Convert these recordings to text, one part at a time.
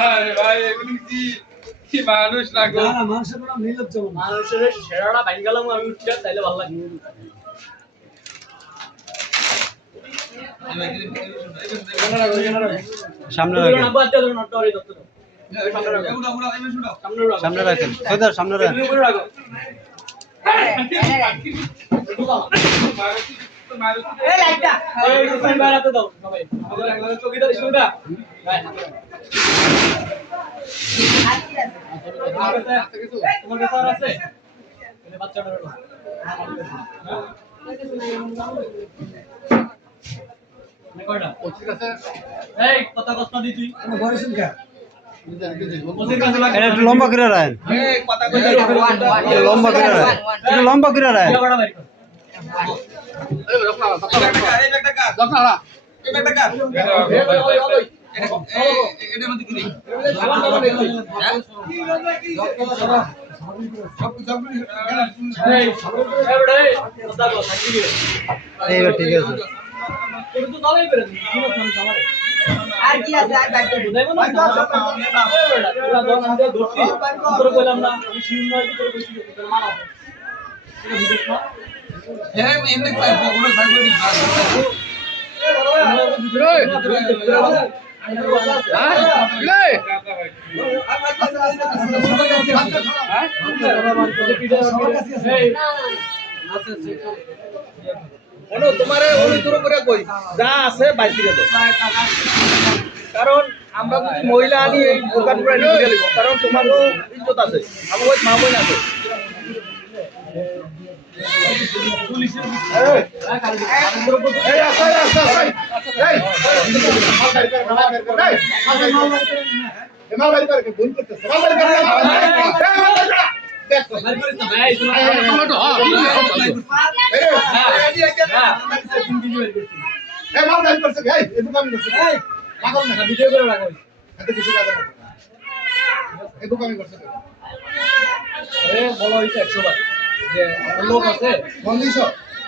আরে ভাই এগুলো কি মানুষ না গো না মানুষের কোনো নির্লজ্জ মানুষের সেরাটা ভাঙ গেলাম আমি উঠতে তাইলে ভালো লাগে সামনে রাখেন সামনে রাখেন কোথায় সামনে রাখেন এই লাইটটা এই রুফাইন বাড়াতে দাও সবাই আমাদের চকিদার শুনবা তোমার কাছে আর আছে এই বাচ্চাটার এই কথা কষ্ট দি তুই বয়সের কা এটা একটু লম্বা করে রাখেন লম্বা করে রাখেন একটু লম্বা করে রাখেন এইবার ঠিক আছে আর কি আছে আর বাইরে বুঝাইবো না পুরা দল আমরা ধরছি তোরে কইলাম না আমি শিউন নয় কি তোরে কইছি তোর মানা এটা বুঝছ না হ্যাঁ এমনি পাই বড় থাকবে নি তোমারে ওই তোর করে কই যা আছে বাইরে দাও কারণ আমরা যদি মহিলা আনি এই দোকান করে নিয়ে গেল কারণ তোমারও ইজ্জত আছে আমার ওই মা বোন আছে পুলিশের ভিডিও করে রাখো আরে বলা হয়েছে 100 বার যে আমার লোক আছে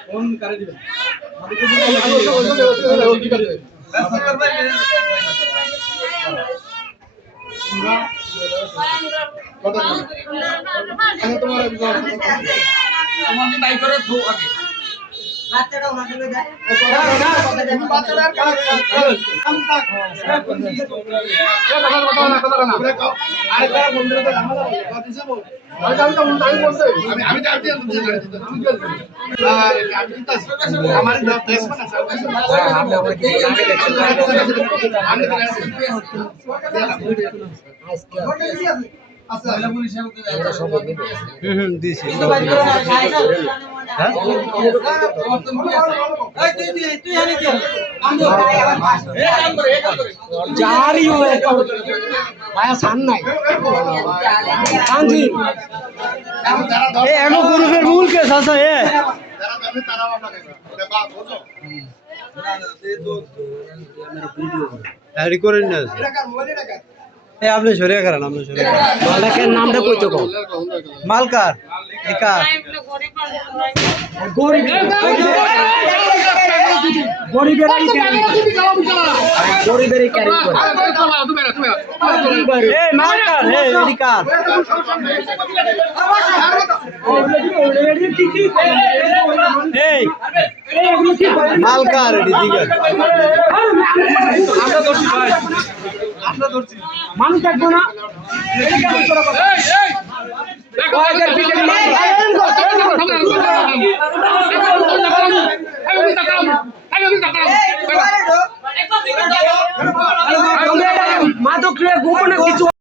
ফোন করে দিবেন তোমার বাই করে তো আগে বাচ্চাটা ওনার সঙ্গে যায় বাচ্চাটা দিছি জারি হয়ে ভাইয়া সান নাই কাঞ্জি এ এগো গ্রুপের মূল কেস আছে এ রেকর্ডিং না এ আপনি সরিয়া করেন আপনি সরিয়া মালিকের নামটা কইতো কও মালকার একা গরিব গরিবের কি গরিবের ক্যারি করে এ মালকার এ এদিকার এই মালকার এদিকে আমরা ধরছি ভাই আমরা ধরছি মানুষ থাকবো না দেখো